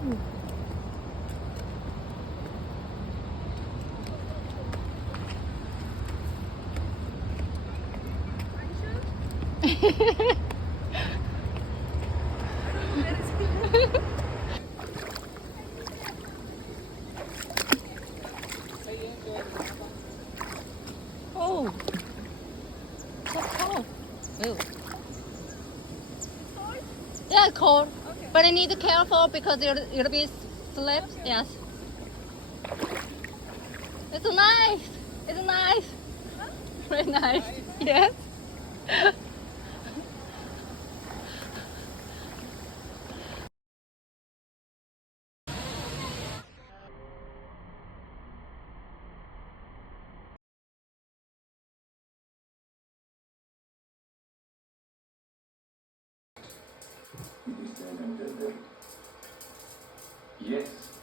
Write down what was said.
Oh, so cold. Ew. Yeah, cold. Okay. But I need to be careful because it'll be slips. Okay. Yes. It's nice. It's nice. Huh? Very nice. Nice. Yes. Yes.